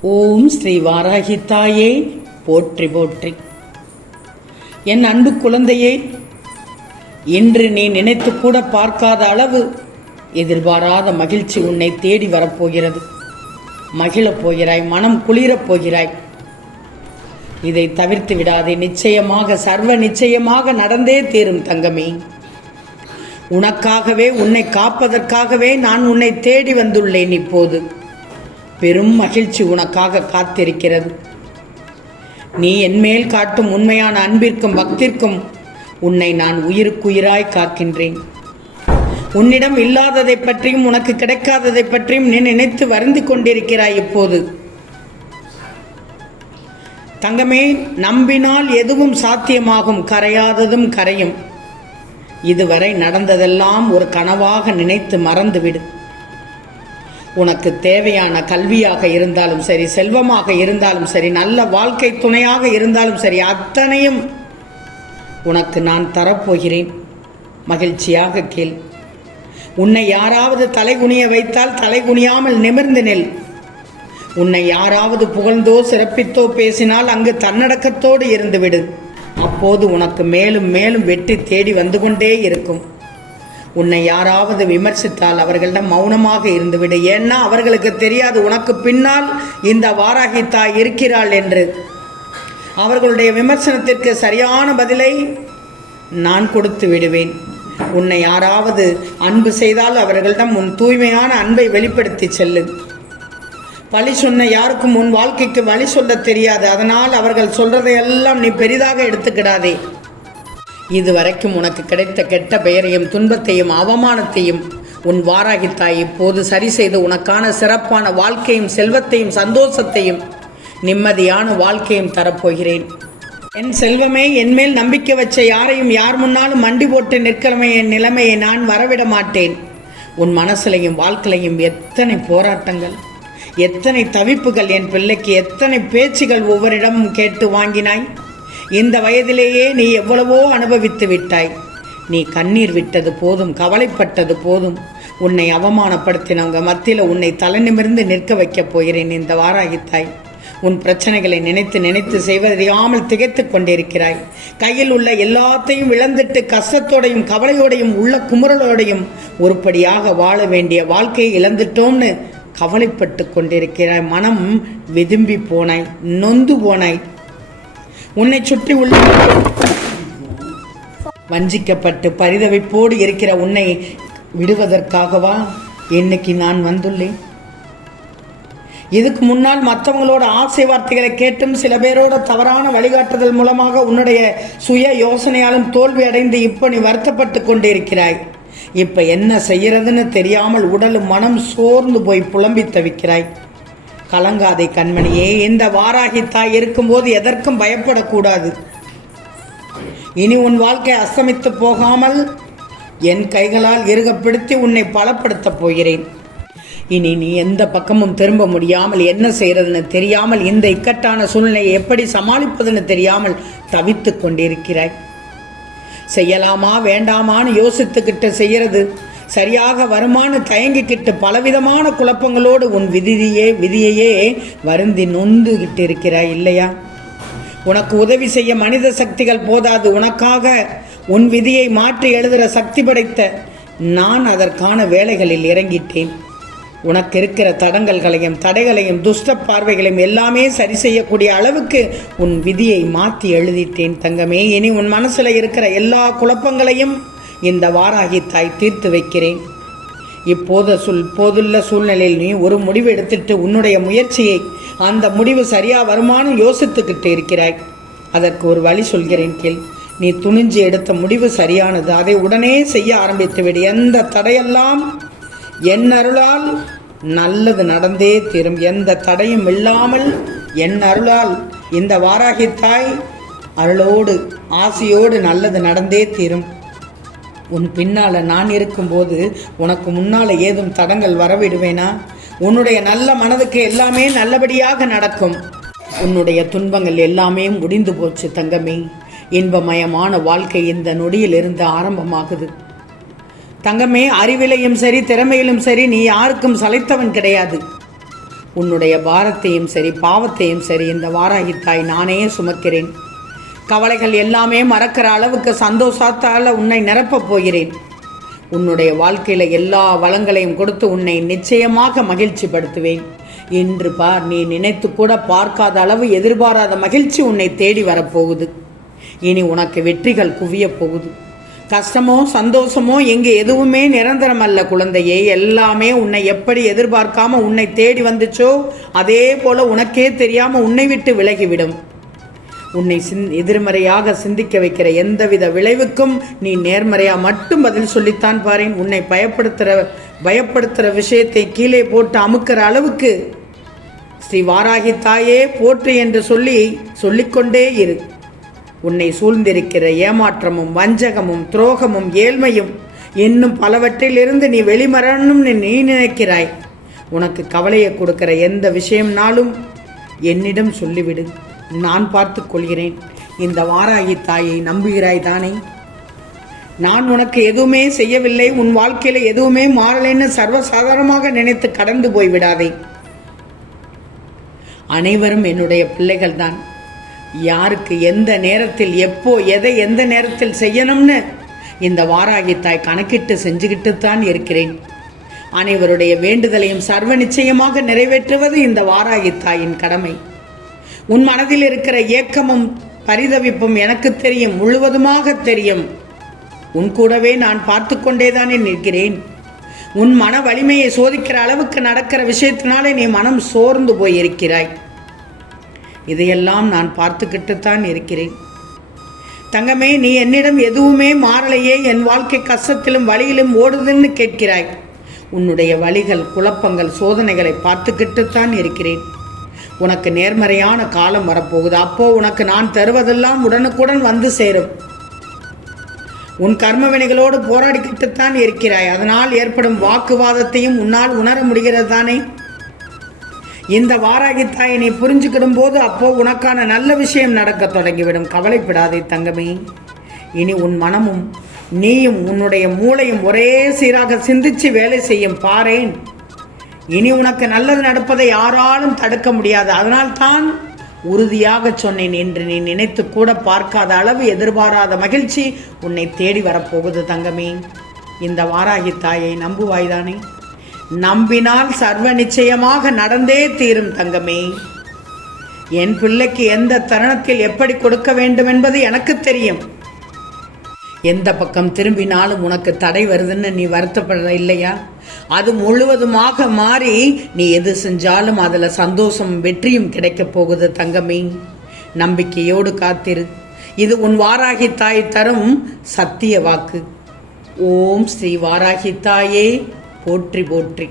ஓம் ஸ்ரீ வாராகி தாயே போற்றி போற்றி. என் அன்பு குழந்தையே இன்று நீ நினைத்து கூட பார்க்காத அளவு எதிர்பாராத மகிழ்ச்சி உன்னை தேடி வரப்போகிறது. மகிழப் போகிறாய் மனம் குளிரப் போகிறாய். இதை தவிர்த்து விடாதே நிச்சயமாக சர்வ நிச்சயமாக நடந்தே தீரும் தங்கமே. உனக்காகவே உன்னை காப்பதற்காகவே நான் உன்னை தேடி வந்துள்ளேன் இப்போது. பெரும் மகிழ்ச்சி உனக்காக காத்திருக்கிறது. நீ என்மேல் காட்டும் உண்மையான அன்பிற்கும் பக்திற்கும் உன்னை நான் உயிருக்குயிராய் காக்கின்றேன். உன்னிடம் இல்லாததை பற்றியும் உனக்கு கிடைக்காததை பற்றியும் நீ நினைத்து வருந்து கொண்டிருக்கிறாய் இப்போது. தங்கமே நம்பினால் எதுவும் சாத்தியமாகும் கரையாததும் கரையும். இதுவரை நடந்ததெல்லாம் ஒரு கனவாக நினைத்து மறந்துவிடு. உனக்கு தேவையான கல்வியாக இருந்தாலும் சரி செல்வமாக இருந்தாலும் சரி நல்ல வாழ்க்கை துணையாக இருந்தாலும் சரி அத்தனையும் உனக்கு நான் தரப்போகிறேன். மகிழ்ச்சியாக கேள். உன்னை யாராவது தலைகுனிய வைத்தால் தலைகுனியாமல் நிமிர்ந்து நெல். உன்னை யாராவது புகழ்ந்தோ சிறப்பித்தோ பேசினால் அங்கு தன்னடக்கத்தோடு இருந்துவிடு அப்போது உனக்கு மேலும் மேலும் வெற்றி தேடி வந்து கொண்டே இருக்கும். உன்னை யாராவது விமர்சித்தால் அவர்களிடம் மௌனமாக இருந்துவிடு. ஏன்னா அவர்களுக்கு தெரியாது உனக்கு பின்னால் இந்த வாராகி தாய் இருக்கிறாள் என்று. அவர்களுடைய விமர்சனத்திற்கு சரியான பதிலை நான் கொடுத்து விடுவேன். உன்னை யாராவது அன்பு செய்தால் அவர்களிடம் உன் தூய்மையான அன்பை வெளிப்படுத்தி செல்லு. பழி சொன்ன யாருக்கும் உன் வாழ்க்கைக்கு வழி சொல்ல தெரியாது. அதனால் அவர்கள் சொல்றதையெல்லாம் நீ பெரிதாக எடுத்துக்கிடாதே. இதுவரைக்கும் உனக்கு கிடைத்த கெட்ட பெயரையும் துன்பத்தையும் அவமானத்தையும் உன் வாராகித்தாய் இப்போது சரி செய்து உனக்கான சிறப்பான வாழ்க்கையும் செல்வத்தையும் சந்தோஷத்தையும் நிம்மதியான வாழ்க்கையும் தரப்போகிறேன். என் செல்வமே என்மேல் நம்பிக்கை வச்ச யாரையும் யார் முன்னாலும் மண்டி போட்டு நிற்கிறமே என் நிலைமையை நான் வரவிட மாட்டேன். உன் மனசுலையும் வாழ்க்கையிலையும் எத்தனை போராட்டங்கள் எத்தனை தவிப்புகள் என் பிள்ளைக்கு எத்தனை பேச்சுகள் ஒவ்வொருடமும் கேட்டு வாங்கினாய். இந்த வயதிலேயே நீ எவ்வளவோ அனுபவித்து விட்டாய். நீ கண்ணீர் விட்டது போதும் கவலைப்பட்டது போதும். உன்னை அவமானப்படுத்தினவங்க மத்தியில் உன்னை தலை நிமிர்ந்து நிற்க வைக்கப் போகிறேன் இந்த வாராகித்தாய். உன் பிரச்சனைகளை நினைத்து நினைத்து செய்வதறியாமல் திகைத்து கொண்டிருக்கிறாய். கையில் உள்ள எல்லாத்தையும் இழந்துட்டு கஷ்டத்தோடையும் கவலையோடையும் உள்ள குமுறலோடையும் உருப்படியாக வாழ வேண்டிய வாழ்க்கையை இழந்துட்டோம்னு கவலைப்பட்டு கொண்டிருக்கிறாய். மனம் விதும்பி போனாய் நொந்து போனாய். உன்னை சுற்றி உள்ள வஞ்சிக்கப்பட்டு பரிதவிப்போடு இருக்கிற உன்னை விடுவதற்காகவா இன்னைக்கு நான் வந்துள்ளேன்? இதுக்கு முன்னால் மற்றவங்களோட ஆசை வார்த்தைகளை கேட்டும் சில பேரோட தவறான வழிகாட்டுதல் மூலமாக உன்னுடைய சுய யோசனையாலும் தோல்வி அடைந்து இப்போ நீ வருத்தப்பட்டு கொண்டிருக்கிறாய். இப்போ என்ன செய்யறதுன்னு தெரியாமல் உடலும் மனம் சோர்ந்து போய் புலம்பி தவிக்கிறாய். கலங்காதே கண்மணியே. இந்த வாராகி தாய் இருக்கும்போது எதற்கும் பயப்படக்கூடாது. இனி உன் வாழ்க்கை அஸ்தமித்து போகாமல் என் கைகளால் இறுகப்படுத்தி உன்னை பலப்படுத்தப் போகிறேன். இனி நீ எந்த பக்கமும் திரும்ப முடியாமல் என்ன செய்கிறதுன்னு தெரியாமல் இந்த இக்கட்டான சூழ்நிலையை எப்படி சமாளிப்பதுன்னு தெரியாமல் தவித்துக் கொண்டிருக்கிறாய். செய்யலாமா வேண்டாமான்னு யோசித்துக்கிட்டு செய்கிறது சரியாக வருமானு தயங்கிக்கிட்டு பலவிதமான குழப்பங்களோடு உன் விதியே விதியையே வருந்தி நொந்துகிட்டு இருக்கிறாய் இல்லையா? உனக்கு உதவி செய்ய மனித சக்திகள் போதாது. உனக்காக உன் விதியை மாற்றி எழுதுகிற சக்தி படைத்த நான் அதற்கான வேலைகளில் இறங்கிட்டேன். உனக்கு இருக்கிற தடங்கல்களையும் தடைகளையும் துஷ்ட பார்வைகளையும் எல்லாமே சரி செய்யக்கூடிய அளவுக்கு உன் விதியை மாற்றி எழுதிட்டேன் தங்கமே. இனி உன் மனசில் இருக்கிற எல்லா குழப்பங்களையும் இந்த வாராகி தாய் தீர்த்து வைக்கிறேன். இப்போது சொல் இப்போதுள்ள சூழ்நிலையில் நீ ஒரு முடிவு எடுத்துட்டு உன்னுடைய முயற்சியை அந்த முடிவு சரியாக வருமானு யோசித்துக்கிட்டு இருக்கிறாய். அதற்கு ஒரு வழி சொல்கிறேன் கேள். நீ துணிஞ்சு எடுத்த முடிவு சரியானது. அதை உடனே செய்ய ஆரம்பித்து விடு. எந்த தடையெல்லாம் என் அருளால் நல்லது நடந்தே தீரும். எந்த தடையும் இல்லாமல் என் அருளால் இந்த வாராகி தாய் அருளோடு ஆசையோடு நல்லது நடந்தே தீரும். உன் பின்னால நான் இருக்கும்போது உனக்கு முன்னால ஏதும் தடங்கள் வரவிடுவேனா? உன்னுடைய நல்ல மனதுக்கு எல்லாமே நல்லபடியாக நடக்கும். உன்னுடைய துன்பங்கள் எல்லாமே முடிந்து போச்சு தங்கமே. இன்பமயமான வாழ்க்கை இந்த நொடியிலிருந்து ஆரம்பமாகுது. தங்கமே அறிவிலையும் சரி திறமையிலும் சரி நீ யாருக்கும் சளைத்தவன் கிடையாது. உன்னுடைய பாரத்தையும் சரி பாவத்தையும் சரி இந்த வாராகித்தாய் நானே சுமக்கிறேன். கவலைகள் எல்லாமே மறக்கிற அளவுக்கு சந்தோஷத்தால் உன்னை நிரப்பப் போகிறேன். உன்னுடைய வாழ்க்கையில் எல்லா வளங்களையும் கொடுத்து உன்னை நிச்சயமாக மகிழ்ச்சிப்படுத்துவேன். இன்று பார் நீ நினைத்து கூட பார்க்காத அளவு எதிர்பாராத மகிழ்ச்சி உன்னை தேடி வரப்போகுது இனி உனக்கு வெற்றிகள் குவியப் போகுது. கஷ்டமோ சந்தோஷமோ எங்கே எதுவுமே நிரந்தரம் அல்ல குழந்தையே. எல்லாமே உன்னை எப்படி எதிர்பார்க்காம உன்னை தேடி வந்துச்சோ அதே போல உனக்கே தெரியாம உன்னை விட்டு விலகிவிடும். உன்னை சிந் எதிர்மறையாக சிந்திக்க வைக்கிற எந்தவித விளைவுக்கும் நீ நேர்மறையாக மட்டும் பதில் சொல்லித்தான் பாரேன். உன்னை பயப்படுத்துகிற பயப்படுத்துகிற விஷயத்தை கீழே போட்டு அமுக்கிற அளவுக்கு ஸ்ரீ வாராகி தாயே போற்று என்று சொல்லி சொல்லிக்கொண்டே இரு. உன்னை சூழ்ந்திருக்கிற ஏமாற்றமும் வஞ்சகமும் துரோகமும் ஏழ்மையும் இன்னும் பலவற்றிலிருந்து நீ வெளிமரணும்னு நீ நினைக்கிறாய். உனக்கு கவலையை கொடுக்கிற எந்த விஷயம்னாலும் என்னிடம் சொல்லிவிடு. நான் பார்த்து கொள்கிறேன். இந்த வாராகி தாயை நம்புகிறாய் தானே? நான் உனக்கு எதுவுமே செய்யவில்லை உன் வாழ்க்கையில் எதுவுமே மாறலைன்னு சர்வசாதாரணமாக நினைத்து கடந்து போய் விடாதே. அனைவரும் என்னுடைய பிள்ளைகள் தான் யாருக்கு எந்த நேரத்தில் எப்போ எதை எந்த நேரத்தில் செய்யணும்னு இந்த வாராகி தாய் கணக்கிட்டு செஞ்சுக்கிட்டு தான் இருக்கிறேன். அனைவருடைய வேண்டுதலையும் சர்வ நிச்சயமாக நிறைவேற்றுவது இந்த வாராகி தாயின் கடமை. உன் மனதில் இருக்கிற ஏக்கமும் பரிதவிப்பும் எனக்கு தெரியும் முழுவதுமாக தெரியும். உன் கூடவே நான் பார்த்து கொண்டேதானே நிற்கிறேன். உன் மன வலிமையை சோதிக்கிற அளவுக்கு நடக்கிற விஷயத்தினாலே நீ மனம் சோர்ந்து போயிருக்கிறாய். இதையெல்லாம் நான் பார்த்துக்கிட்டுத்தான் இருக்கிறேன். தங்கமே நீ என்னிடம் எதுவுமே மாறலையே என் வாழ்க்கை கஷ்டத்திலும் வழியிலும் ஓடுதுன்னு கேட்கிறாய். உன்னுடைய வழிகள் குழப்பங்கள் சோதனைகளை பார்த்துக்கிட்டுத்தான் இருக்கிறேன். உனக்கு நேர்மறையான காலம் வரப்போகுது. அப்போ உனக்கு நான் தருவதெல்லாம் உடனுக்குடன் வந்து சேரும். உன் கர்ம வினைகளோடு போராடிக்கிட்டுத்தான் இருக்கிறாய். அதனால் ஏற்படும் வாக்குவாதத்தையும் உன்னால் உணர முடிகிறது தானே? இந்த வாராகி நீ புரிஞ்சுக்கிடும் போது அப்போ உனக்கான நல்ல விஷயம் நடக்க தொடங்கிவிடும். கவலைப்படாதே தங்கமே. இனி உன் மனமும் நீயும் உன்னுடைய மூளையும் ஒரே சீராக சிந்திச்சு வேலை செய்யும். பாரேன். இனி உனக்கு நல்லது நடப்பதை யாராலும் தடுக்க முடியாது. அதனால்தான் உறுதியாக சொன்னேன் என்று நீ நினைத்து கூட பார்க்காத அளவு எதிர்பாராத மகிழ்ச்சி உன்னை தேடி வரப்போகுது தங்கமே. இந்த வாராகி தாயை நம்புவாய்தானே? நம்பினால் சர்வ நிச்சயமாக நடந்தே தீரும் தங்கமே. என் பிள்ளைக்கு எந்த தருணத்தில் எப்படி கொடுக்க வேண்டும் என்பது எனக்கு தெரியும். எந்த பக்கம் திரும்பினாலும் உனக்கு தடை வருதுன்னு நீ வருத்தப்படுற இல்லையா? அது முழுவதுமாக மாறி நீ எது செஞ்சாலும் அதில் சந்தோஷம் வெற்றியும் கிடைக்கப் போகுது தங்கமே. நம்பிக்கையோடு காத்திரு. இது உன் வாராகி தாய் தரும் சத்திய வாக்கு. ஓம் ஸ்ரீ வாராகி தாயே போற்றி போற்றி.